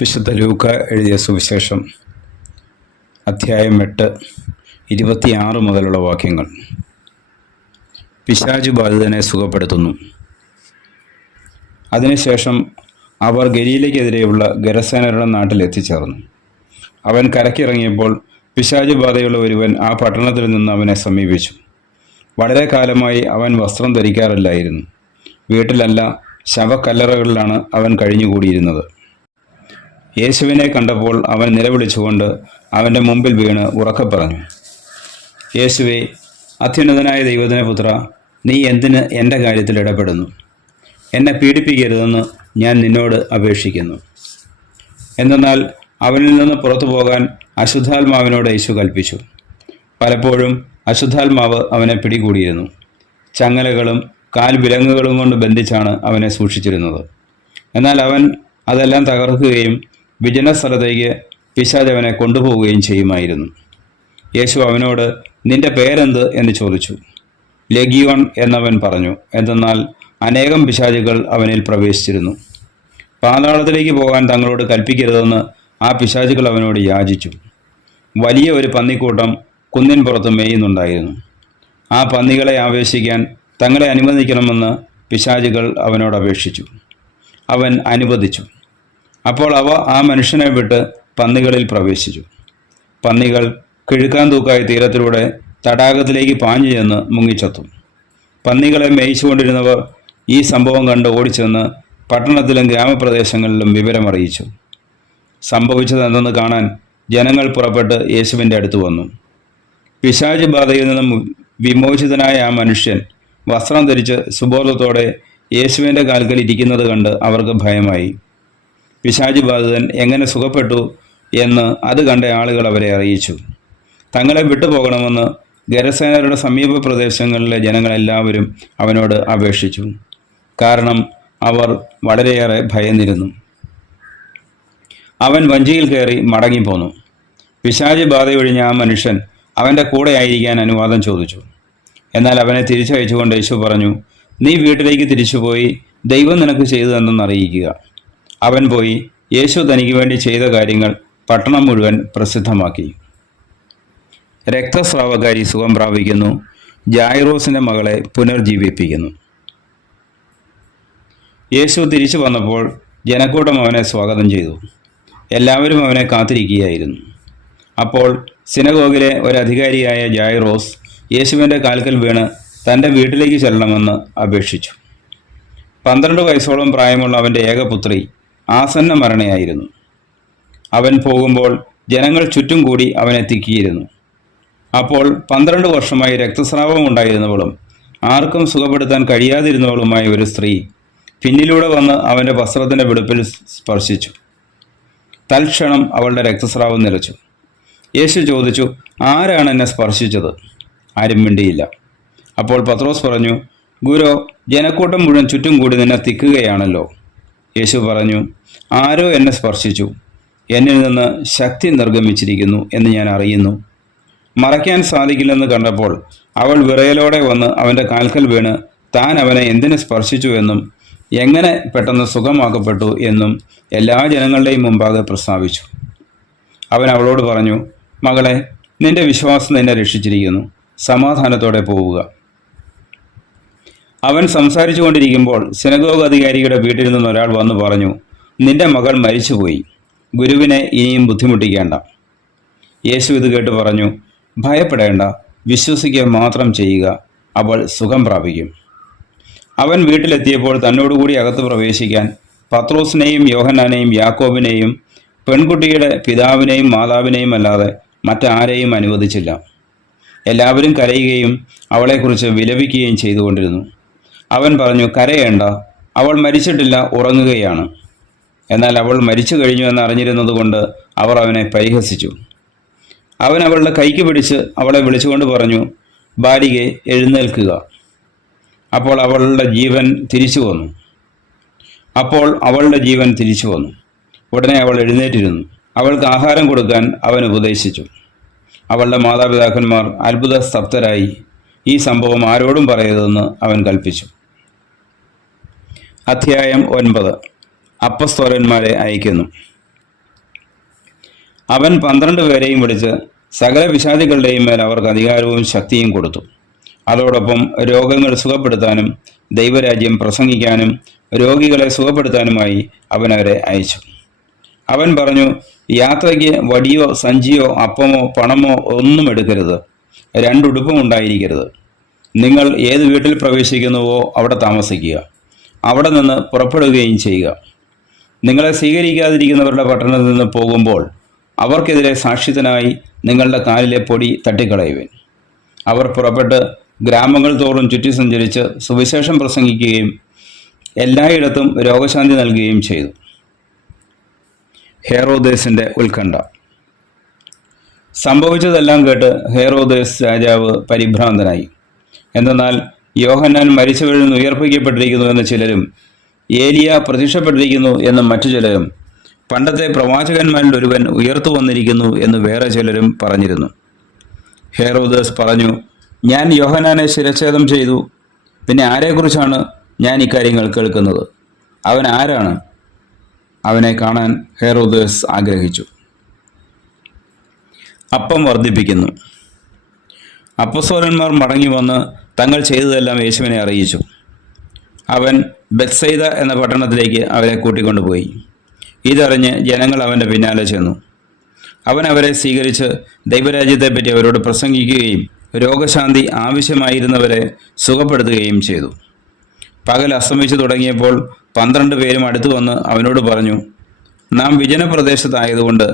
വിശുദ്ധ ലൂക്ക എഴുതിയ സുവിശേഷം അധ്യായം 8 26 മുതലുള്ള വാക്യങ്ങൾ. പിശാച് ബാധിതനെ സുഖപ്പെടുത്തുന്നു. അതിനുശേഷം അവർ ഗലീലയ്ക്കെതിരെയുള്ള ഗെരസേനരുടെ നാട്ടിൽ എത്തിച്ചേർന്നു. അവൻ കരക്കിറങ്ങിയപ്പോൾ പിശാച് ബാധയുള്ള ഒരുവൻ ആ പട്ടണത്തിൽ നിന്ന് അവനെ സമീപിച്ചു. വളരെ കാലമായി അവൻ വസ്ത്രം ധരിക്കാറില്ലായിരുന്നു. വീട്ടിലല്ല, ശവക്കല്ലറകളിലാണ് അവൻ കഴിഞ്ഞുകൂടിയിരുന്നത്. യേശുവിനെ കണ്ടപ്പോൾ അവൻ നിലവിളിച്ചുകൊണ്ട് അവൻ്റെ മുമ്പിൽ വീണ് ഉറക്കെ പറഞ്ഞു, യേശുവേ, അത്യുന്നതനായ ദൈവത്തിൻ്റെ പുത്ര, നീ എന്തിന് എൻ്റെ കാര്യത്തിൽ ഇടപെടുന്നു? എന്നെ പീഡിപ്പിക്കരുതെന്ന് ഞാൻ നിന്നോട് അപേക്ഷിക്കുന്നു. എന്തെന്നാൽ അവനിൽ നിന്ന് പുറത്തു പോകാൻ അശുദ്ധാത്മാവിനോട് യേശു കൽപ്പിച്ചു. പലപ്പോഴും അശുദ്ധാത്മാവ് അവനെ പിടികൂടിയിരുന്നു. ചങ്ങലകളും കാൽ വിലങ്ങുകളും കൊണ്ട് ബന്ധിച്ചാണ് അവനെ സൂക്ഷിച്ചിരുന്നത്. എന്നാൽ അവൻ അതെല്ലാം തകർക്കുകയും വിജനസ്ഥലത്തേക്ക് പിശാച് അവനെ കൊണ്ടുപോവുകയും ചെയ്യുമായിരുന്നു. യേശു അവനോട്, നിന്റെ പേരെന്ത് എന്ന് ചോദിച്ചു. ലെഗിയോൺ എന്നവൻ പറഞ്ഞു. എന്തെന്നാൽ അനേകം പിശാചുകൾ അവനിൽ പ്രവേശിച്ചിരുന്നു. പാതാളത്തിലേക്ക് പോകാൻ തങ്ങളോട് കൽപ്പിക്കരുതെന്ന് ആ പിശാചുകൾ അവനോട് യാചിച്ചു. വലിയ ഒരു പന്നിക്കൂട്ടം കുന്നിൻ പുറത്ത് മേയുന്നുണ്ടായിരുന്നു. ആ പന്നികളെ ആവേശിക്കാൻ തങ്ങളെ അനുവദിക്കണമെന്ന് പിശാചുകൾ അവനോട് അപേക്ഷിച്ചു. അവൻ അനുവദിച്ചു. അപ്പോൾ അവ ആ മനുഷ്യനെ വിട്ട് പന്നികളിൽ പ്രവേശിച്ചു. പന്നികൾ കിഴുക്കാൻ തൂക്കായ തീരത്തിലൂടെ തടാകത്തിലേക്ക് പാഞ്ഞു ചെന്ന് മുങ്ങിച്ചത്തു. പന്നികളെ മേയിച്ചുകൊണ്ടിരുന്നവർ ഈ സംഭവം കണ്ട് ഓടിച്ചെന്ന് പട്ടണത്തിലും ഗ്രാമപ്രദേശങ്ങളിലും വിവരമറിയിച്ചു. സംഭവിച്ചതെന്തെന്ന് കാണാൻ ജനങ്ങൾ പുറപ്പെട്ട് യേശുവിൻ്റെ അടുത്ത് വന്നു. പിശാച് ബാധയിൽ നിന്നും വിമോചിതനായ ആ മനുഷ്യൻ വസ്ത്രം ധരിച്ച് സുബോധത്തോടെ യേശുവിൻ്റെ കാൽക്കൽ ഇരിക്കുന്നത് കണ്ട് അവർക്ക് ഭയമായി. പിശാച് ബാധിതൻ എങ്ങനെ സുഖപ്പെട്ടു എന്ന് അത് കണ്ട ആളുകൾ അവരെ അറിയിച്ചു. തങ്ങളെ വിട്ടുപോകണമെന്ന് ഗെരസേനരുടെ സമീപ പ്രദേശങ്ങളിലെ ജനങ്ങളെല്ലാവരും അവനോട് അപേക്ഷിച്ചു. കാരണം അവർ വളരെയേറെ ഭയന്നിരുന്നു. അവൻ വഞ്ചിയിൽ കയറി മടങ്ങിപ്പോന്നു. പിശാച് ബാധയൊഴിഞ്ഞ ആ മനുഷ്യൻ അവൻ്റെ കൂടെ ആയിരിക്കാൻ അനുവാദം ചോദിച്ചു. എന്നാൽ അവനെ തിരിച്ചയച്ചുകൊണ്ട് യേശു പറഞ്ഞു, നീ വീട്ടിലേക്ക് തിരിച്ചുപോയി ദൈവം നിനക്ക് ചെയ്തതെന്ന് അറിയിക്കുക. അവൻ പോയി യേശു തനിക്ക് വേണ്ടി ചെയ്ത കാര്യങ്ങൾ പട്ടണം മുഴുവൻ പ്രസിദ്ധമാക്കി. രക്തസ്രാവക്കാരി സുഖം പ്രാപിക്കുന്നു. ജായിറോസിൻ്റെ മകളെ പുനർജീവിപ്പിക്കുന്നു. യേശു തിരിച്ചു വന്നപ്പോൾ ജനക്കൂട്ടം അവനെ സ്വാഗതം ചെയ്തു. എല്ലാവരും അവനെ കാത്തിരിക്കുകയായിരുന്നു. അപ്പോൾ സിനഗോഗിലെ ഒരധികാരിയായ ജായിറോസ് യേശുവിൻ്റെ കാൽക്കൽ വീണ് തൻ്റെ വീട്ടിലേക്ക് ചെല്ലണമെന്ന് അപേക്ഷിച്ചു. 12 വയസ്സോളം പ്രായമുള്ള അവൻ്റെ ഏകപുത്രി ആസന്ന മരണയായിരുന്നു. അവൻ പോകുമ്പോൾ ജനങ്ങൾ ചുറ്റും കൂടി അവനെ തിക്കിയിരുന്നു. അപ്പോൾ 12 വർഷമായി രക്തസ്രാവം ഉണ്ടായിരുന്നവളും ആർക്കും സുഖപ്പെടുത്താൻ കഴിയാതിരുന്നവളുമായ ഒരു സ്ത്രീ പിന്നിലൂടെ വന്ന് അവൻ്റെ വസ്ത്രത്തിൻ്റെ വെളുപ്പിൽ സ്പർശിച്ചു. തൽക്ഷണം അവളുടെ രക്തസ്രാവം നിലച്ചു. യേശു ചോദിച്ചു, ആരാണ് എന്നെ സ്പർശിച്ചത്? ആരും മിണ്ടിയില്ല. അപ്പോൾ പത്രോസ് പറഞ്ഞു, ഗുരു, ജനക്കൂട്ടം മുഴുവൻ ചുറ്റും കൂടി നിന്നെ തിക്കുകയാണല്ലോ. യേശു പറഞ്ഞു, ആരോ എന്നെ സ്പർശിച്ചു. എന്നിൽ നിന്ന് ശക്തി നിർഗമിച്ചിരിക്കുന്നു എന്ന് ഞാൻ അറിയുന്നു. മറയ്ക്കാൻ സാധിക്കില്ലെന്ന് കണ്ടപ്പോൾ അവൾ വിറയലോടെ വന്ന് അവൻ്റെ കാൽക്കൽ വീണ് താൻ അവനെ എന്തിനു സ്പർശിച്ചു എന്നും എങ്ങനെ പെട്ടെന്ന് സുഖമാക്കപ്പെട്ടു എന്നും എല്ലാ ജനങ്ങളുടെയും മുമ്പാകെ പ്രസ്താവിച്ചു. അവൻ അവളോട് പറഞ്ഞു, മകളെ, നിന്റെ വിശ്വാസം നിന്നെ രക്ഷിച്ചിരിക്കുന്നു. സമാധാനത്തോടെ പോവുക. അവൻ സംസാരിച്ചു കൊണ്ടിരിക്കുമ്പോൾ സിനഗോഗ് അധികാരിയുടെ വീട്ടിൽ നിന്ന് ഒരാൾ വന്നു പറഞ്ഞു, നിന്റെ മകൾ മരിച്ചുപോയി. ഗുരുവിനെ ഇനിയും ബുദ്ധിമുട്ടിക്കേണ്ട. യേശു ഇത് കേട്ട് പറഞ്ഞു, ഭയപ്പെടേണ്ട, വിശ്വസിക്കുക മാത്രം ചെയ്യുക, അവൾ സുഖം പ്രാപിക്കും. അവൻ വീട്ടിലെത്തിയപ്പോൾ തന്നോടുകൂടി അകത്ത് പ്രവേശിക്കാൻ പത്രോസിനെയും യോഹന്നാനെയും യാക്കോബിനെയും പെൺകുട്ടിയുടെ പിതാവിനെയും മാതാവിനെയും അല്ലാതെ മറ്റാരെയും അനുവദിച്ചില്ല. എല്ലാവരും കരയുകയും അവളെക്കുറിച്ച് വിലപിക്കുകയും ചെയ്തുകൊണ്ടിരുന്നു. അവൻ പറഞ്ഞു, കരയേണ്ട, അവൾ മരിച്ചിട്ടില്ല, ഉറങ്ങുകയാണ്. എന്നാൽ അവൾ മരിച്ചു കഴിഞ്ഞു എന്ന് അറിഞ്ഞിരുന്നതുകൊണ്ട് അവർ അവനെ പരിഹസിച്ചു. അവൻ അവളുടെ കൈക്ക് പിടിച്ച് അവളെ വിളിച്ചുകൊണ്ട് പറഞ്ഞു, ബാലികെ, എഴുന്നേൽക്കുക. അപ്പോൾ അവളുടെ ജീവൻ തിരിച്ചു വന്നു. ഉടനെ അവൾ എഴുന്നേറ്റിരുന്നു. അവൾക്ക് ആഹാരം കൊടുക്കാൻ അവൻ ഉപദേശിച്ചു. അവളുടെ മാതാപിതാക്കന്മാർ അത്ഭുത സ്തബ്ധരായി. ഈ സംഭവം ആരോടും പറയരുതെന്ന് അവൻ കൽപ്പിച്ചു. അധ്യായം 9. അപ്പസ്തോലന്മാരെ അയക്കുന്നു. അവൻ 12 പേരെയും വിളിച്ച് സകല പിശാചുക്കളുടെയും മേൽ അവർക്ക് അധികാരവും ശക്തിയും കൊടുത്തു. അതോടൊപ്പം രോഗങ്ങൾ സുഖപ്പെടുത്താനും ദൈവരാജ്യം പ്രസംഗിക്കാനും രോഗികളെ സുഖപ്പെടുത്താനുമായി അവൻ അവരെ അയച്ചു. അവൻ പറഞ്ഞു, യാത്രയ്ക്ക് വടിയോ സഞ്ചിയോ അപ്പമോ പണമോ ഒന്നും എടുക്കരുത്. 2 ഉടുപ്പും ഉണ്ടായിരിക്കരുത്. നിങ്ങൾ ഏത് വീട്ടിൽ പ്രവേശിക്കുന്നുവോ അവിടെ താമസിക്കുക. അവിടെ നിന്ന് പുറപ്പെടുകയും ചെയ്യുക. നിങ്ങളെ സ്വീകരിക്കാതിരിക്കുന്നവരുടെ പട്ടണത്തിൽ നിന്ന് പോകുമ്പോൾ അവർക്കെതിരെ സാക്ഷ്യത്തിനായി നിങ്ങളുടെ കാലിലെ പൊടി തട്ടിക്കളയുവിൻ. അവർ പുറപ്പെട്ട് ഗ്രാമങ്ങൾ തോറും ചുറ്റി സഞ്ചരിച്ച് സുവിശേഷം പ്രസംഗിക്കുകയും എല്ലായിടത്തും രോഗശാന്തി നൽകുകയും ചെയ്തു. ഹേറോദേസിന്റെ ഉത്കണ്ഠ. സംഭവിച്ചതെല്ലാം കേട്ട് ഹേറോദേസ് രാജാവ് പരിഭ്രാന്തനായി. എന്തെന്നാൽ യോഹന്നാൻ മരിച്ചവരിൽ നിന്ന് ഉയർപ്പിക്കപ്പെട്ടിരിക്കുന്നു എന്ന് ചിലരും, ഏലിയ പ്രത്യക്ഷപ്പെട്ടിരിക്കുന്നു എന്ന് മറ്റു ചിലരും, പണ്ടത്തെ പ്രവാചകന്മാരിൽ ഒരുവൻ ഉയർത്തു വന്നിരിക്കുന്നു എന്ന് വേറെ ചിലരും പറഞ്ഞിരുന്നു. ഹേറോദേസ് പറഞ്ഞു, ഞാൻ യോഹന്നാനെ ശിരച്ഛേദം ചെയ്തു. പിന്നെ ആരെക്കുറിച്ചാണ് ഞാൻ ഇക്കാര്യങ്ങൾ കേൾക്കുന്നത്? അവൻ ആരാണ്? അവനെ കാണാൻ ഹേറോദേസ് ആഗ്രഹിച്ചു. അപ്പം വർദ്ധിപ്പിക്കുന്നു. അപ്പസ്തോലന്മാർ മടങ്ങി വന്ന് തങ്ങൾ ചെയ്തതെല്ലാം യേശുവിനെ അറിയിച്ചു. അവൻ ബെത്സൈദ എന്ന പട്ടണത്തിലേക്ക് അവരെ കൂട്ടിക്കൊണ്ടുപോയി. ഇതറിഞ്ഞ് ജനങ്ങൾ അവൻ്റെ പിന്നാലെ ചെന്നു. അവൻ അവരെ സ്വീകരിച്ച് ദൈവരാജ്യത്തെപ്പറ്റി അവരോട് പ്രസംഗിക്കുകയും രോഗശാന്തി ആവശ്യമായിരുന്നവരെ സുഖപ്പെടുത്തുകയും ചെയ്തു. പകൽ അസ്തമിച്ചു തുടങ്ങിയപ്പോൾ 12 പേരും അടുത്തു വന്ന് അവനോട് പറഞ്ഞു, നാം വിജനപ്രദേശത്തായതുകൊണ്ട്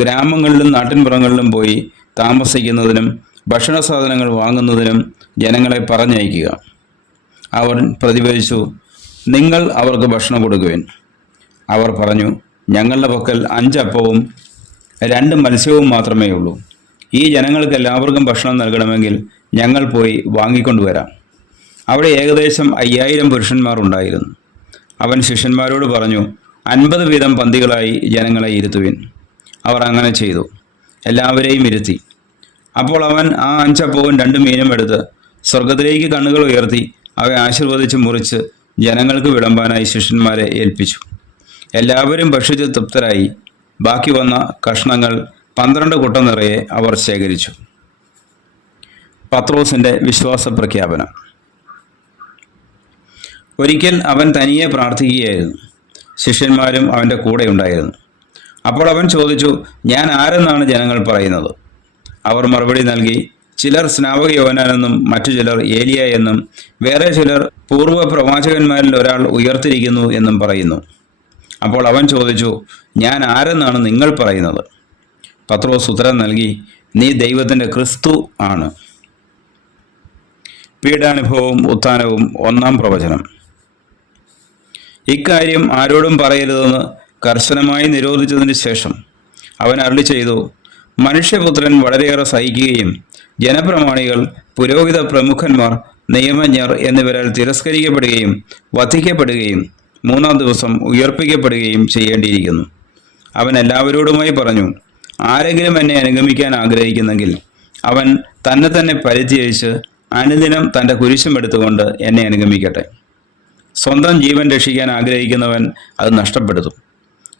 ഗ്രാമങ്ങളിലും നാട്ടിൻപുറങ്ങളിലും പോയി താമസിക്കുന്നതിനും ഭക്ഷണ സാധനങ്ങൾ വാങ്ങുന്നതിനും ജനങ്ങളെ പറഞ്ഞയക്കുക. അവർ പ്രതിവദിച്ചു, നിങ്ങൾ അവർക്ക് ഭക്ഷണം കൊടുക്കുവിൻ. അവർ പറഞ്ഞു, ഞങ്ങളുടെ പക്കൽ 5 അപ്പവും 2 മത്സ്യവും മാത്രമേ ഉള്ളൂ. ഈ ജനങ്ങൾക്ക് എല്ലാവർക്കും ഭക്ഷണം നൽകണമെങ്കിൽ ഞങ്ങൾ പോയി വാങ്ങിക്കൊണ്ടുവരാം. അവിടെ ഏകദേശം 5000 പുരുഷന്മാർ ഉണ്ടായിരുന്നു. അവൻ ശിഷ്യന്മാരോട് പറഞ്ഞു, 50 വീതം പന്തികളായി ജനങ്ങളെ ഇരുത്തുവിൻ. അവർ അങ്ങനെ ചെയ്തു. എല്ലാവരെയും ഇരുത്തി. അപ്പോൾ അവൻ ആ 5 അപ്പവും 2 മീനും എടുത്ത് സ്വർഗത്തിലേക്ക് കണ്ണുകൾ ഉയർത്തി അവയെ ആശീർവദിച്ച് മുറിച്ച് ജനങ്ങൾക്ക് വിളമ്പാനായി ശിഷ്യന്മാരെ ഏൽപ്പിച്ചു. എല്ലാവരും ഭക്ഷിച്ച് തൃപ്തരായി. ബാക്കി വന്ന കഷ്ണങ്ങൾ 12 കുട്ട നിറയെ അവർ ശേഖരിച്ചു. പത്രോസിന്റെ വിശ്വാസ പ്രഖ്യാപനം. ഒരിക്കൽ അവൻ തനിയെ പ്രാർത്ഥിക്കുകയായിരുന്നു. ശിഷ്യന്മാരും അവൻ്റെ കൂടെ ഉണ്ടായിരുന്നു. അപ്പോൾ അവൻ ചോദിച്ചു, ഞാൻ ആരെന്നാണ് ജനങ്ങൾ പറയുന്നത്? അവർ മറുപടി നൽകി, ചിലർ സ്നാപക യോഹന്നാനെന്നും മറ്റു ചിലർ ഏലിയ എന്നും വേറെ ചിലർ പൂർവ്വ പ്രവാചകന്മാരിൽ ഒരാൾ ഉയർത്തിരിക്കുന്നു എന്നും പറയുന്നു. അപ്പോൾ അവൻ ചോദിച്ചു, ഞാൻ ആരെന്നാണ് നിങ്ങൾ പറയുന്നത്? പത്രോസ് ഉത്തരം നൽകി, നീ ദൈവത്തിൻ്റെ ക്രിസ്തു ആണ്. പീഡാനുഭവവും ഉത്ഥാനവും 1-ാം പ്രവചനം. ഇക്കാര്യം ആരോടും പറയരുതെന്ന് കർശനമായി നിരോധിച്ചതിന് ശേഷം അവൻ അരുളി ചെയ്തു, മനുഷ്യപുത്രൻ വളരെയേറെ സഹിക്കുകയും ജനപ്രമാണികൾ, പുരോഹിത പ്രമുഖന്മാർ, നിയമജ്ഞർ എന്നിവരാൽ തിരസ്കരിക്കപ്പെടുകയും വധിക്കപ്പെടുകയും 3-ാം ദിവസം ഉയർപ്പിക്കപ്പെടുകയും ചെയ്യേണ്ടിയിരിക്കുന്നു. അവൻ എല്ലാവരോടുമായി പറഞ്ഞു, ആരെങ്കിലും എന്നെ അനുഗമിക്കാൻ ആഗ്രഹിക്കുന്നെങ്കിൽ അവൻ തന്നെ പരിത്യജിച്ച് അനുദിനം തൻ്റെ കുരിശും എടുത്തുകൊണ്ട് എന്നെ അനുഗമിക്കട്ടെ. സ്വന്തം ജീവൻ രക്ഷിക്കാൻ ആഗ്രഹിക്കുന്നവൻ അത് നഷ്ടപ്പെടുത്തും.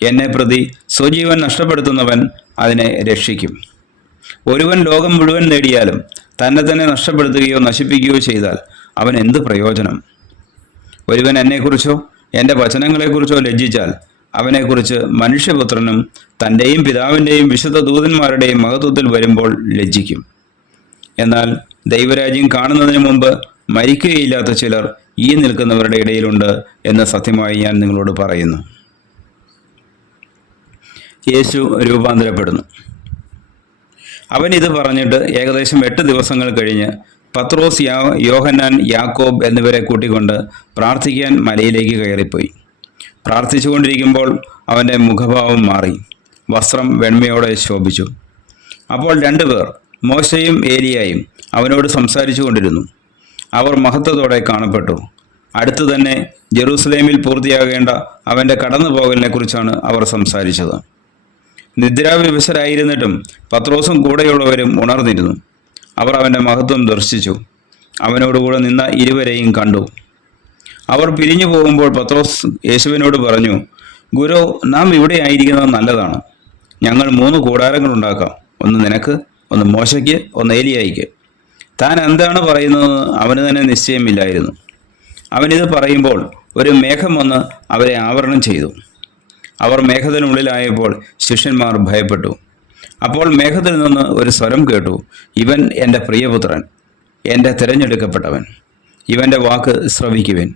എന്നെ പ്രതി സ്വജീവൻ നഷ്ടപ്പെടുത്തുന്നവൻ അതിനെ രക്ഷിക്കും. ഒരുവൻ ലോകം മുഴുവൻ നേടിയാലും തന്നെ നഷ്ടപ്പെടുത്തുകയോ നശിപ്പിക്കുകയോ ചെയ്താൽ അവൻ എന്ത് പ്രയോജനം? ഒരുവൻ എന്നെക്കുറിച്ചോ എൻ്റെ വചനങ്ങളെക്കുറിച്ചോ ലജ്ജിച്ചാൽ അവനെക്കുറിച്ച് മനുഷ്യപുത്രനും തൻ്റെയും പിതാവിൻ്റെയും വിശുദ്ധ ദൂതന്മാരുടെയും മഹത്വത്തിൽ വരുമ്പോൾ ലജ്ജിക്കും. എന്നാൽ ദൈവരാജ്യം കാണുന്നതിന് മുമ്പ് മരിക്കുകയില്ലാത്ത ചിലർ ഈ നിൽക്കുന്നവരുടെ ഇടയിലുണ്ട് എന്ന് സത്യമായി ഞാൻ നിങ്ങളോട് പറയുന്നു. യേശു രൂപാന്തരപ്പെടുന്നു. അവൻ ഇത് പറഞ്ഞിട്ട് ഏകദേശം 8 ദിവസങ്ങൾ കഴിഞ്ഞ് പത്രോസ്, യോഹന്നാൻ, യാക്കോബ് എന്നിവരെ കൂട്ടിക്കൊണ്ട് പ്രാർത്ഥിക്കാൻ മലയിലേക്ക് കയറിപ്പോയി. പ്രാർത്ഥിച്ചുകൊണ്ടിരിക്കുമ്പോൾ അവൻ്റെ മുഖഭാവം മാറി, വസ്ത്രം വെണ്മയോടെ ശോഭിച്ചു. അപ്പോൾ 2 പേർ, മോശയും ഏലിയായും, അവനോട് സംസാരിച്ചു കൊണ്ടിരുന്നു. അവർ മഹത്വത്തോടെ കാണപ്പെട്ടു. അടുത്തു തന്നെ ജെറൂസലേമിൽ പൂർത്തിയാകേണ്ട അവൻ്റെ കടന്നുപോകലിനെക്കുറിച്ചാണ് അവർ സംസാരിച്ചത്. നിദ്രാവിവശരായിരുന്നിട്ടും പത്രോസും കൂടെയുള്ളവരും ഉണർന്നിരുന്നു. അവർ അവൻ്റെ മഹത്വം ദർശിച്ചു. അവനോടുകൂടെ നിന്ന ഇരുവരെയും കണ്ടു. അവർ പിരിഞ്ഞു പോകുമ്പോൾ പത്രോസ് യേശുവിനോട് പറഞ്ഞു, ഗുരു, നാം ഇവിടെ ആയിരിക്കുന്നത് നല്ലതാണ്. ഞങ്ങൾ 3 കൂടാരങ്ങൾ ഉണ്ടാക്കാം, ഒന്ന് നിനക്ക്, ഒന്ന് മോശയ്ക്ക്, ഒന്ന് ഏലിയായിക്ക്. താൻ എന്താണ് പറയുന്നതെന്ന് അവന് തന്നെ നിശ്ചയമില്ലായിരുന്നു. അവനിത് പറയുമ്പോൾ ഒരു മേഘം വന്ന് അവരെ ആവരണം ചെയ്തു. അവർ മേഘത്തിനുള്ളിലായപ്പോൾ ശിഷ്യന്മാർ ഭയപ്പെട്ടു. അപ്പോൾ മേഘത്തിൽ നിന്ന് ഒരു സ്വരം കേട്ടു, ഇവൻ എൻ്റെ പ്രിയപുത്രൻ, എൻ്റെ തിരഞ്ഞെടുക്കപ്പെട്ടവൻ, ഇവൻ്റെ വാക്ക് ശ്രവിക്കുവിൻ.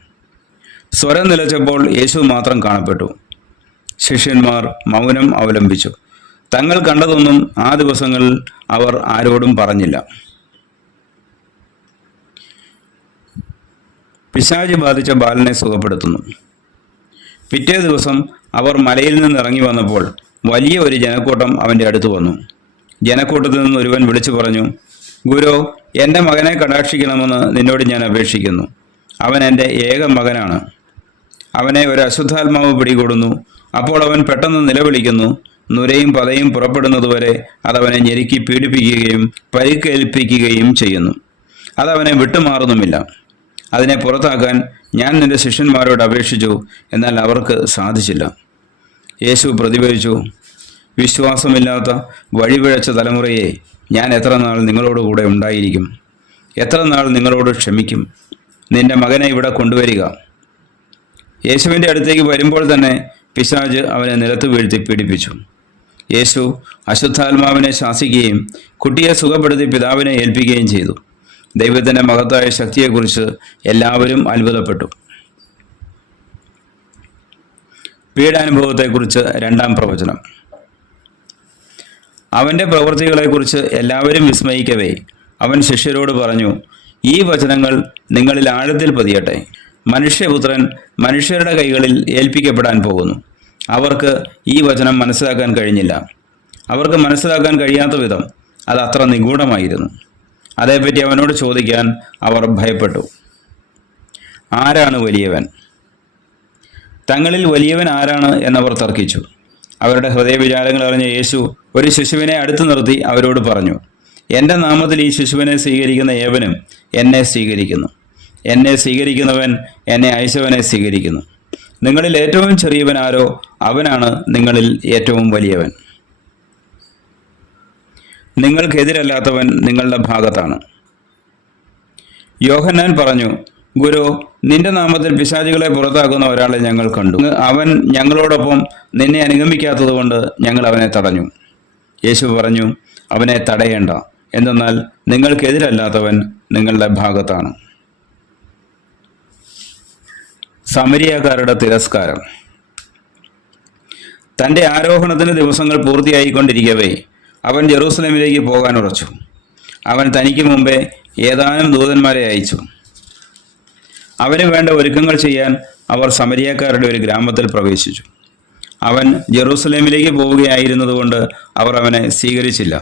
സ്വരം നിലച്ചപ്പോൾ യേശു മാത്രം കാണപ്പെട്ടു. ശിഷ്യന്മാർ മൗനം അവലംബിച്ചു. തങ്ങൾ കണ്ടതൊന്നും ആ ദിവസങ്ങളിൽ അവർ ആരോടും പറഞ്ഞില്ല. പിശാച് ബാധിച്ച ബാലനെ സുഖപ്പെടുത്തുന്നു. പിറ്റേ ദിവസം അവർ മലയിൽ നിന്ന് ഇറങ്ങി വന്നപ്പോൾ വലിയ ഒരു ജനക്കൂട്ടം അവൻ്റെ അടുത്ത് വന്നു. ജനക്കൂട്ടത്തിൽ നിന്ന് ഒരുവൻ വിളിച്ചു പറഞ്ഞു, ഗുരു, എൻ്റെ മകനെ കടാക്ഷിക്കണമെന്ന് നിന്നോട് ഞാൻ അപേക്ഷിക്കുന്നു. അവൻ എൻ്റെ ഏക മകനാണ്. അവനെ ഒരു അശുദ്ധാത്മാവ് പിടികൂടുന്നു. അപ്പോൾ അവൻ പെട്ടെന്ന് നിലവിളിക്കുന്നു. നുരയും പതയും പുറപ്പെടുന്നതുവരെ അതവനെ ഞെരുക്കി പീഡിപ്പിക്കുകയും പരിക്കേൽപ്പിക്കുകയും ചെയ്യുന്നു. അതവനെ വിട്ടുമാറുന്നുമില്ല. അതിനെ പുറത്താക്കാൻ ഞാൻ നിന്റെ ശിഷ്യന്മാരോട് അപേക്ഷിച്ചു, എന്നാൽ അവർക്ക് സാധിച്ചില്ല. യേശു പ്രതിഭവിച്ചു, വിശ്വാസമില്ലാത്ത വഴിപിഴച്ച തലമുറയെ, ഞാൻ എത്ര നാൾ നിങ്ങളോടുകൂടെ ഉണ്ടായിരിക്കും? എത്ര നാൾ നിങ്ങളോട് ക്ഷമിക്കും? നിന്റെ മകനെ ഇവിടെ കൊണ്ടുവരിക. യേശുവിൻ്റെ അടുത്തേക്ക് വരുമ്പോൾ തന്നെ പിശാച് അവനെ നിലത്ത് വീഴ്ത്തി പീഡിപ്പിച്ചു. യേശു അശുദ്ധാത്മാവിനെ ശാസിക്കുകയും കുട്ടിയെ സുഖപ്പെടുത്തി പിതാവിനെ ഏൽപ്പിക്കുകയും ചെയ്തു. ദൈവത്തിൻ്റെ മഹത്തായ ശക്തിയെക്കുറിച്ച് എല്ലാവരും അത്ഭുതപ്പെട്ടു. പീഡാനുഭവത്തെക്കുറിച്ച് 2-ാം പ്രവചനം. അവൻ്റെ പ്രവൃത്തികളെക്കുറിച്ച് എല്ലാവരും വിസ്മയിക്കവേ അവൻ ശിഷ്യരോട് പറഞ്ഞു, ഈ വചനങ്ങൾ നിങ്ങളിൽ ആഴത്തിൽ പതിയട്ടെ. മനുഷ്യപുത്രൻ മനുഷ്യരുടെ കൈകളിൽ ഏൽപ്പിക്കപ്പെടാൻ പോകുന്നു. അവർക്ക് ഈ വചനം മനസ്സിലാക്കാൻ കഴിഞ്ഞില്ല. അവർക്ക് മനസ്സിലാക്കാൻ കഴിയാത്ത വിധം അത് അത്ര നിഗൂഢമായിരുന്നു. അതേപ്പറ്റി അവനോട് ചോദിക്കാൻ അവർ ഭയപ്പെട്ടു. ആരാണ് വലിയവൻ? തങ്ങളിൽ വലിയവൻ ആരാണ് എന്നവർ തർക്കിച്ചു. അവരുടെ ഹൃദയവിചാരങ്ങൾ അറിഞ്ഞ യേശു ഒരു ശിശുവിനെ അടുത്ത് നിർത്തി അവരോട് പറഞ്ഞു, എൻ്റെ നാമത്തിൽ ഈ ശിശുവിനെ സ്വീകരിക്കുന്ന ഏവനും എന്നെ സ്വീകരിക്കുന്നു. എന്നെ സ്വീകരിക്കുന്നവൻ എന്നെ അയച്ചവനെ സ്വീകരിക്കുന്നു. നിങ്ങളിൽ ഏറ്റവും ചെറിയവൻ ആരോ അവനാണ് നിങ്ങളിൽ ഏറ്റവും വലിയവൻ. നിങ്ങൾക്കെതിരല്ലാത്തവൻ നിങ്ങളുടെ ഭാഗത്താണ്. യോഹന്നാൻ പറഞ്ഞു, ഗുരു, നിന്റെ നാമത്തിൽ പിശാചുകളെ പുറത്താക്കുന്ന ഒരാളെ ഞങ്ങൾ കണ്ടു. അവൻ ഞങ്ങളോടൊപ്പം നിന്നെ അനുഗമിക്കാത്തതുകൊണ്ട് ഞങ്ങൾ അവനെ തടഞ്ഞു. യേശു പറഞ്ഞു, അവനെ തടയേണ്ട, എന്തെന്നാൽ നിങ്ങൾക്കെതിരല്ലാത്തവൻ നിങ്ങളുടെ ഭാഗത്താണ്. സമരിയക്കാരുടെ തിരസ്കാരം. തൻ്റെ ആരോഹണത്തിന് ദിവസങ്ങൾ പൂർത്തിയായിക്കൊണ്ടിരിക്കവേ അവൻ ജെറൂസലേമിലേക്ക് പോകാൻ ഉറച്ചു. അവൻ തനിക്ക് മുമ്പേ ഏതാനും ദൂതന്മാരെ അയച്ചു. അവന് വേണ്ട ഒരുക്കങ്ങൾ ചെയ്യാൻ അവർ സമരിയക്കാരുടെ ഒരു ഗ്രാമത്തിൽ പ്രവേശിച്ചു. അവൻ ജെറൂസലേമിലേക്ക് പോവുകയായിരുന്നതുകൊണ്ട് അവർ അവനെ സ്വീകരിച്ചില്ല.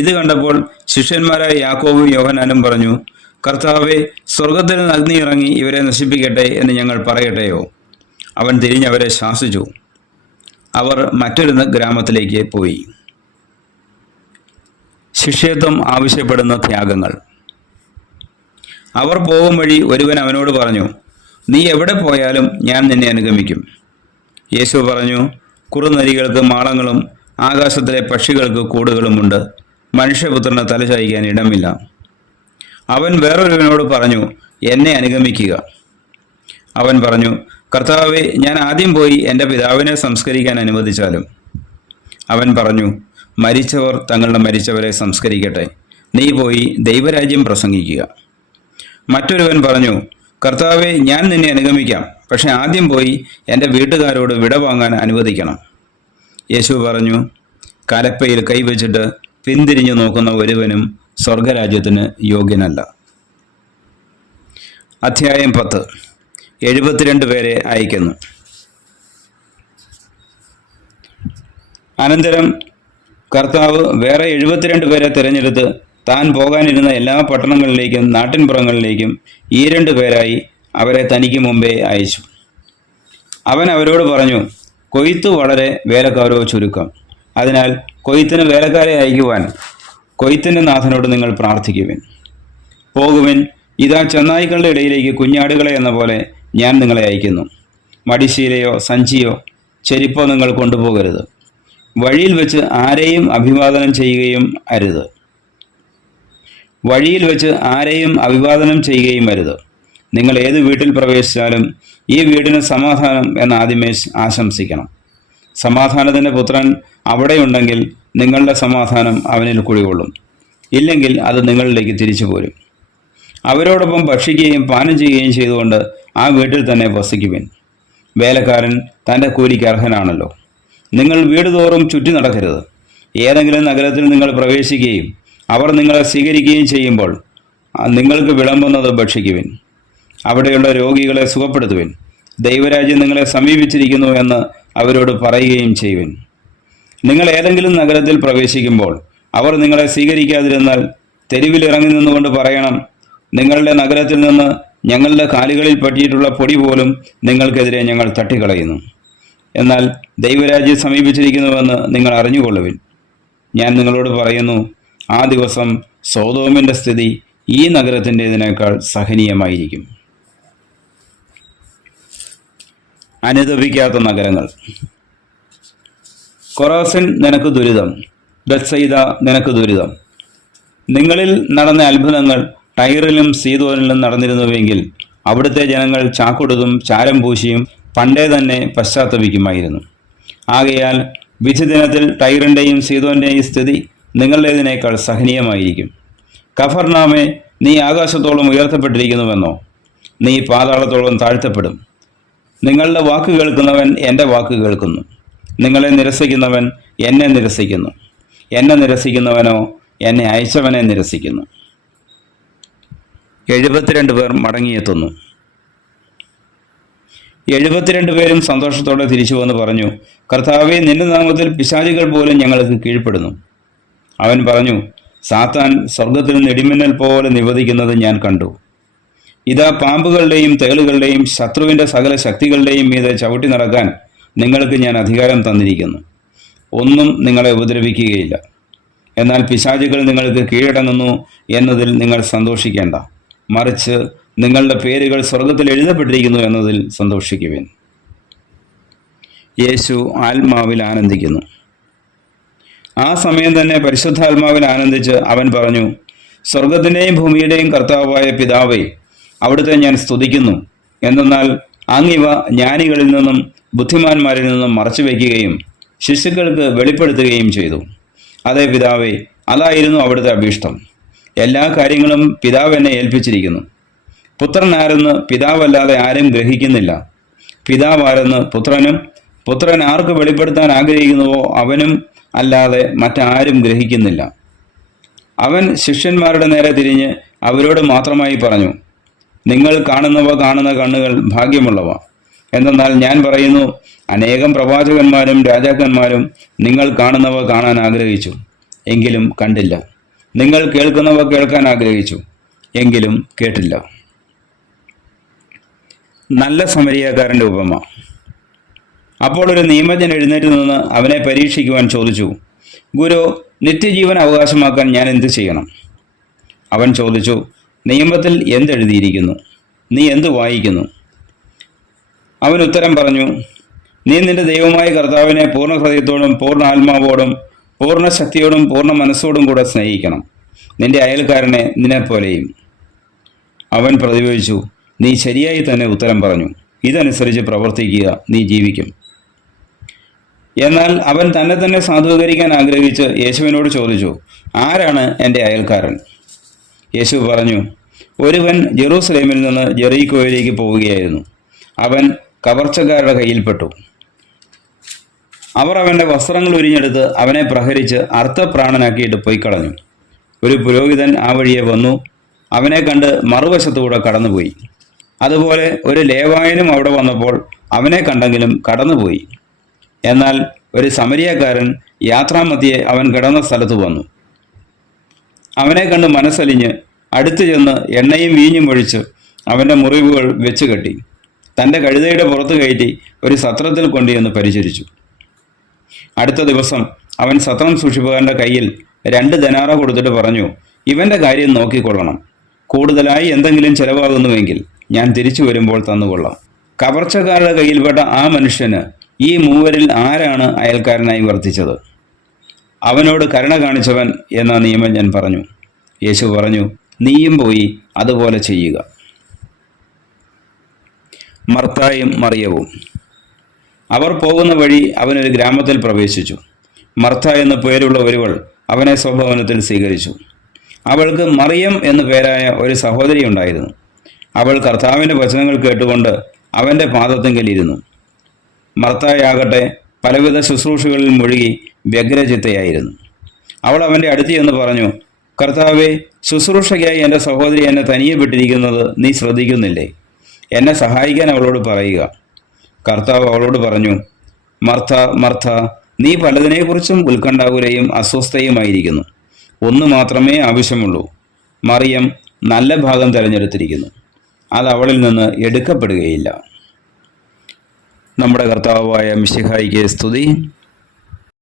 ഇത് കണ്ടപ്പോൾ ശിഷ്യന്മാരായ യാക്കോബും യോഹന്നാനും പറഞ്ഞു, കർത്താവേ, സ്വർഗത്തിൽ നിന്ന് അഗ്നി ഇറങ്ങി ഇവരെ നശിപ്പിക്കട്ടെ എന്ന് ഞങ്ങൾ പറയട്ടെയോ? അവൻ തിരിഞ്ഞവരെ ശാസിച്ചു. അവർ മറ്റൊരു ഗ്രാമത്തിലേക്ക് പോയി. ശിഷ്യത്വം ആവശ്യപ്പെടുന്ന ത്യാഗങ്ങൾ. അവർ പോകും വഴി ഒരുവൻ അവനോട് പറഞ്ഞു, നീ എവിടെ പോയാലും ഞാൻ നിന്നെ അനുഗമിക്കും. യേശു പറഞ്ഞു, കുറുനരികൾക്ക് മാളങ്ങളും ആകാശത്തിലെ പക്ഷികൾക്ക് കൂടുകളുമുണ്ട്, മനുഷ്യപുത്രന് തല ചായ്ക്കാൻ ഇടമില്ല. അവൻ വേറൊരുവനോട് പറഞ്ഞു, എന്നെ അനുഗമിക്കുക. അവൻ പറഞ്ഞു, കർത്താവേ, ഞാൻ ആദ്യം പോയി എൻ്റെ പിതാവിനെ സംസ്കരിക്കാൻ അനുവദിച്ചാലും. അവൻ പറഞ്ഞു, മരിച്ചവർ തങ്ങളുടെ മരിച്ചവരെ സംസ്കരിക്കട്ടെ, നീ പോയി ദൈവരാജ്യം പ്രസംഗിക്കുക. മറ്റൊരുവൻ പറഞ്ഞു, കർത്താവേ, ഞാൻ നിന്നെ അനുഗമിക്കാം, പക്ഷെ ആദ്യം പോയി എൻ്റെ വീട്ടുകാരോട് വിട വാങ്ങാൻ അനുവദിക്കണം. യേശു പറഞ്ഞു, കലപ്പയിൽ കൈവച്ചിട്ട് പിന്തിരിഞ്ഞു നോക്കുന്ന ഒരുവനും സ്വർഗരാജ്യത്തിന് യോഗ്യനല്ല. അധ്യായം 10. 72 പേരെ അയക്കുന്നു. അനന്തരം കർത്താവ് വേറെ 72 പേരെ തിരഞ്ഞെടുത്ത് താൻ പോകാനിരുന്ന എല്ലാ പട്ടണങ്ങളിലേക്കും നാട്ടിൻപുറങ്ങളിലേക്കും 2 പേരായി അവരെ തനിക്ക് മുമ്പേ അയച്ചു. അവൻ അവരോട് പറഞ്ഞു, കൊയ്ത്ത് വളരെ, വേലക്കാരോ ചുരുക്കം. അതിനാൽ കൊയ്ത്തിന് വേലക്കാരെ അയക്കുവാൻ കൊയ്ത്തിൻ്റെ നാഥനോട് നിങ്ങൾ പ്രാർത്ഥിക്കുവിൻ. പോകുവിൻ, ഇതാ ചെന്നായ്ക്കളുടെ ഇടയിലേക്ക് കുഞ്ഞാടുകളെ എന്ന പോലെ ഞാൻ നിങ്ങളെ അയക്കുന്നു. മടിശീലയോ സഞ്ചിയോ ചെരിപ്പോ നിങ്ങൾ കൊണ്ടുപോകരുത്. വഴിയിൽ വെച്ച് ആരെയും അഭിവാദനം ചെയ്യുകയും അരുത്. വഴിയിൽ വെച്ച് ആരെയും അഭിവാദനം ചെയ്യുകയും അരുത്. നിങ്ങൾ ഏത് വീട്ടിൽ പ്രവേശിച്ചാലും ഈ വീടിന് സമാധാനം എന്ന് ആദ്യമേ ആശംസിക്കണം. സമാധാനത്തിൻ്റെ പുത്രൻ അവിടെയുണ്ടെങ്കിൽ നിങ്ങളുടെ സമാധാനം അവനിൽ കുടികൊള്ളും. ഇല്ലെങ്കിൽ അത് നിങ്ങളിലേക്ക് തിരിച്ചു പോരും. അവരോടൊപ്പം ഭക്ഷിക്കുകയും പാനം ചെയ്യുകയും ചെയ്തുകൊണ്ട് ആ വീട്ടിൽ തന്നെ വസിക്കുവിൻ. വേലക്കാരൻ തൻ്റെ കൂലിക്ക് അർഹനാണല്ലോ. നിങ്ങൾ വീട് തോറും ചുറ്റി നടക്കരുത്. ഏതെങ്കിലും നഗരത്തിൽ നിങ്ങൾ പ്രവേശിക്കുകയും അവർ നിങ്ങളെ സ്വീകരിക്കുകയും ചെയ്യുമ്പോൾ നിങ്ങൾക്ക് വിളമ്പുന്നത് ഭക്ഷിക്കുവിൻ. അവിടെയുള്ള രോഗികളെ സുഖപ്പെടുത്തുവിൻ. ദൈവരാജ്യം നിങ്ങളെ സമീപിച്ചിരിക്കുന്നു എന്ന് അവരോട് പറയുകയും ചെയ്യുവിൻ. നിങ്ങൾ ഏതെങ്കിലും നഗരത്തിൽ പ്രവേശിക്കുമ്പോൾ അവർ നിങ്ങളെ സ്വീകരിക്കാതിരുന്നാൽ തെരുവിൽ ഇറങ്ങി നിന്നുകൊണ്ട് പറയണം, നിങ്ങളുടെ നഗരത്തിൽ നിന്ന് ഞങ്ങളുടെ കാലുകളിൽ പറ്റിയിട്ടുള്ള പൊടി പോലും നിങ്ങൾക്കെതിരെ ഞങ്ങൾ തട്ടിക്കളയുന്നു. എന്നാൽ ദൈവരാജ്യം സമീപിച്ചിരിക്കുന്നുവെന്ന് നിങ്ങൾ അറിഞ്ഞുകൊള്ളുവിൻ. ഞാൻ നിങ്ങളോട് പറയുന്നു, ആ ദിവസം സോദോമിൻ്റെ സ്ഥിതി ഈ നഗരത്തിൻ്റെതിനേക്കാൾ സഹനീയമായിരിക്കും. അനുതപിക്കാത്ത നഗരങ്ങൾ. കൊറാസിൻ നിനക്ക് ദുരിതം, ബത്സയിദ നിനക്ക് ദുരിതം. നിങ്ങളിൽ നടന്ന അത്ഭുതങ്ങൾ ടൈറിലും സീദോനിലും നടന്നിരുന്നുവെങ്കിൽ അവിടുത്തെ ജനങ്ങൾ ചാക്കൊടുത്തും ചാരം പൂശിയും പണ്ടേ തന്നെ പശ്ചാത്തപിക്കുമായിരുന്നു. ആകയാൽ വിധി ദിനത്തിൽ ടൈറിൻ്റെയും സീദോൻ്റെയും സ്ഥിതി നിങ്ങളുടേതിനേക്കാൾ സഹനീയമായിരിക്കും. കഫർനാമേ, നീ ആകാശത്തോളം ഉയർത്തപ്പെട്ടിരിക്കുന്നുവെന്നോ? നീ പാതാളത്തോളം താഴ്ത്തപ്പെടും. നിങ്ങളുടെ വാക്ക് കേൾക്കുന്നവൻ എൻ്റെ വാക്ക് കേൾക്കുന്നു. നിങ്ങളെ നിരസിക്കുന്നവൻ എന്നെ നിരസിക്കുന്നു. എന്നെ നിരസിക്കുന്നവനോ എന്നെ അയച്ചവനെ നിരസിക്കുന്നു. 72 പേർ മടങ്ങിയെത്തുന്നു. 72 പേരും സന്തോഷത്തോടെ തിരിച്ചു വന്ന് പറഞ്ഞു, കർത്താവേ, നിന്റെ നാമത്തിൽ പിശാചുകൾ പോലും ഞങ്ങൾക്ക് കീഴ്പ്പെടുന്നു. അവൻ പറഞ്ഞു, സാത്താൻ സ്വർഗത്തിൽ നിന്ന് ഇടിമിന്നൽ പോലെ നിവദിക്കുന്നത് ഞാൻ കണ്ടു. ഇതാ, പാമ്പുകളുടെയും തേളുകളുടെയും ശത്രുവിൻ്റെ സകല ശക്തികളുടെയും മീതെ ചവിട്ടി നടക്കാൻ നിങ്ങൾക്ക് ഞാൻ അധികാരം തന്നിരിക്കുന്നു. ഒന്നും നിങ്ങളെ ഉപദ്രവിക്കുകയില്ല. എന്നാൽ പിശാചുകൾ നിങ്ങൾക്ക് കീഴടങ്ങുന്നു എന്നതിൽ നിങ്ങൾ സന്തോഷിക്കേണ്ട. മറിച്ച് നിങ്ങളുടെ പേരുകൾ സ്വർഗത്തിൽ എഴുതപ്പെട്ടിരിക്കുന്നു എന്നതിൽ സന്തോഷിക്കുവിൻ. യേശു ആത്മാവിൽ ആനന്ദിക്കുന്നു. ആ സമയം തന്നെ പരിശുദ്ധാത്മാവിൽ ആനന്ദിച്ച് അവൻ പറഞ്ഞു, സ്വർഗത്തിൻ്റെയും ഭൂമിയുടെയും കർത്താവായ പിതാവേ, അവിടുത്തെ ഞാൻ സ്തുതിക്കുന്നു. എന്തെന്നാൽ അങ്ങിവ ജ്ഞാനികളിൽ നിന്നും ബുദ്ധിമാന്മാരിൽ നിന്നും മറച്ചു വയ്ക്കുകയും ശിശുക്കൾക്ക് വെളിപ്പെടുത്തുകയും ചെയ്തു. അതേ പിതാവേ, അതായിരുന്നു അവിടുത്തെ അഭീഷ്ടം. എല്ലാ കാര്യങ്ങളും പിതാവ് എന്നെ ഏൽപ്പിച്ചിരിക്കുന്നു. പുത്രൻ ആരെന്ന് പിതാവല്ലാതെ ആരും ഗ്രഹിക്കുന്നില്ല. പിതാവ് ആരെന്ന് പുത്രനും, പുത്രൻ ആർക്ക് വെളിപ്പെടുത്താൻ ആഗ്രഹിക്കുന്നുവോ അവനും അല്ലാതെ മറ്റാരും ഗ്രഹിക്കുന്നില്ല. അവൻ ശിഷ്യന്മാരുടെ നേരെ തിരിഞ്ഞ് അവരോട് മാത്രമായി പറഞ്ഞു, നിങ്ങൾ കാണുന്നവ കാണുന്ന കണ്ണുകൾ ഭാഗ്യമുള്ളവ. എന്തെന്നാൽ ഞാൻ പറയുന്നു, അനേകം പ്രവാചകന്മാരും രാജാക്കന്മാരും നിങ്ങൾ കാണുന്നവ കാണാൻ ആഗ്രഹിച്ചു, എങ്കിലും കണ്ടില്ല. നിങ്ങൾ കേൾക്കുന്നവ കേൾക്കാൻ ആഗ്രഹിച്ചു, എങ്കിലും കേട്ടില്ല. നല്ല സമരിയാക്കാരൻ്റെ ഉപമ. അപ്പോൾ ഒരു നിയമജ്ഞൻ എഴുന്നേറ്റ് നിന്ന് അവനെ പരീക്ഷിക്കുവാൻ ചോദിച്ചു, ഗുരു, നിത്യജീവൻ അവകാശമാക്കാൻ ഞാൻ എന്ത് ചെയ്യണം? അവൻ ചോദിച്ചു, നിയമത്തിൽ എന്തെഴുതിയിരിക്കുന്നു? നീ എന്ത് വായിക്കുന്നു? അവൻ ഉത്തരം പറഞ്ഞു, നീ നിന്റെ ദൈവമായ കർത്താവിനെ പൂർണ്ണ ഹൃദയത്തോടും പൂർണ്ണ ആത്മാവോടും പൂർണ്ണ ശക്തിയോടും പൂർണ്ണ മനസ്സോടും കൂടെ സ്നേഹിക്കണം, നിന്റെ അയൽക്കാരനെ നിന്നെപ്പോലെയും. അവൻ പ്രതിവചിച്ചു, നീ ശരിയായി തന്നെ ഉത്തരം പറഞ്ഞു. ഇതനുസരിച്ച് പ്രവർത്തിക്കുക, നീ ജീവിക്കും. എന്നാൽ അവൻ തന്നെ തന്നെ സാധൂകരിക്കാൻ ആഗ്രഹിച്ച് യേശുവിനോട് ചോദിച്ചു, ആരാണ് എൻ്റെ അയൽക്കാരൻ? യേശു പറഞ്ഞു, ഒരുവൻ ജെറൂസലേമിൽ നിന്ന് ജെറീക്കോയിലേക്ക് പോവുകയായിരുന്നു. അവൻ കവർച്ചക്കാരുടെ കയ്യിൽപ്പെട്ടു. അവർ അവൻ്റെ വസ്ത്രങ്ങൾ ഉരിഞ്ഞെടുത്ത് അവനെ പ്രഹരിച്ച് അർത്ഥപ്രാണനാക്കിയിട്ട് പൊയ്ക്കളഞ്ഞു. ഒരു പുരോഹിതൻ ആ വഴിയെ വന്നു. അവനെ കണ്ട് മറുവശത്തുകൂടെ കടന്നുപോയി. അതുപോലെ ഒരു ലേവായനും അവിടെ വന്നപ്പോൾ അവനെ കണ്ടെങ്കിലും കടന്നുപോയി. എന്നാൽ ഒരു സമരിയക്കാരൻ യാത്രാമധ്യേ അവൻ കിടന്ന സ്ഥലത്ത് വന്നു. അവനെ കണ്ട് മനസ്സലിഞ്ഞ് അടുത്തു ചെന്ന് എണ്ണയും വീഞ്ഞും ഒഴിച്ച് അവൻ്റെ മുറിവുകൾ വെച്ച് കെട്ടി തൻ്റെ കഴുതയുടെ പുറത്ത് കയറ്റി ഒരു സത്രത്തിൽ കൊണ്ടുചെന്ന് പരിചരിച്ചു. അടുത്ത ദിവസം അവൻ സത്രം സൂക്ഷിപ്പുകാരൻ്റെ കയ്യിൽ 2 ദനാറ കൊടുത്തിട്ട് പറഞ്ഞു, ഇവൻ്റെ കാര്യം നോക്കിക്കൊള്ളണം. കൂടുതലായി എന്തെങ്കിലും ചെലവാകുന്നുവെങ്കിൽ ഞാൻ തിരിച്ചു വരുമ്പോൾ തന്നുകൊള്ളാം. കവർച്ചക്കാരുടെ കയ്യിൽപ്പെട്ട ആ മനുഷ്യന് ഈ മൂവരിൽ ആരാണ് അയൽക്കാരനായി വർത്തിച്ചത്? അവനോട് കരുണ കാണിച്ചവൻ എന്ന നിയമജ്ഞൻ പറഞ്ഞു. യേശു പറഞ്ഞു, നീയും പോയി അതുപോലെ ചെയ്യുക. മർത്തായും മറിയവും. അവർ പോകുന്ന വഴി അവനൊരു ഗ്രാമത്തിൽ പ്രവേശിച്ചു. മർത്ത എന്നു പേരുള്ള ഒരുവൾ അവനെ സ്വഭവനത്തിൽ സ്വീകരിച്ചു. അവൾക്ക് മറിയം എന്നു പേരായ ഒരു സഹോദരി ഉണ്ടായിരുന്നു. അവൾ കർത്താവിൻ്റെ വചനങ്ങൾ കേട്ടുകൊണ്ട് അവൻ്റെ പാദത്തിങ്കൽ ഇരുന്നു. മർത്തായാകട്ടെ പലവിധ ശുശ്രൂഷകളിൽ മുഴുകി വ്യഗ്രചിത്തയായിരുന്നു. അവൾ അവൻ്റെ അടുത്ത് എന്ന് പറഞ്ഞു, കർത്താവെ, ശുശ്രൂഷയ്ക്കായി എൻ്റെ സഹോദരി എന്നെ തനിയെ വിട്ടിരിക്കുന്നത് നീ ശ്രദ്ധിക്കുന്നില്ലേ? എന്നെ സഹായിക്കാൻ അവളോട് പറയുക. കർത്താവ് അവളോട് പറഞ്ഞു, മർത്ത, മർത്ത, നീ പലതിനെക്കുറിച്ചും ഉത്കണ്ഠാകുലയും അസ്വസ്ഥയുമായിരിക്കുന്നു. ഒന്ന് മാത്രമേ ആവശ്യമുള്ളൂ. മറിയം നല്ല ഭാഗം തിരഞ്ഞെടുത്തിരിക്കുന്നു, അത് അവളിൽ നിന്ന് എടുക്കപ്പെടുകയില്ല. നമ്മുടെ കർത്താവായ മിശിഹായിക്ക് സ്തുതി.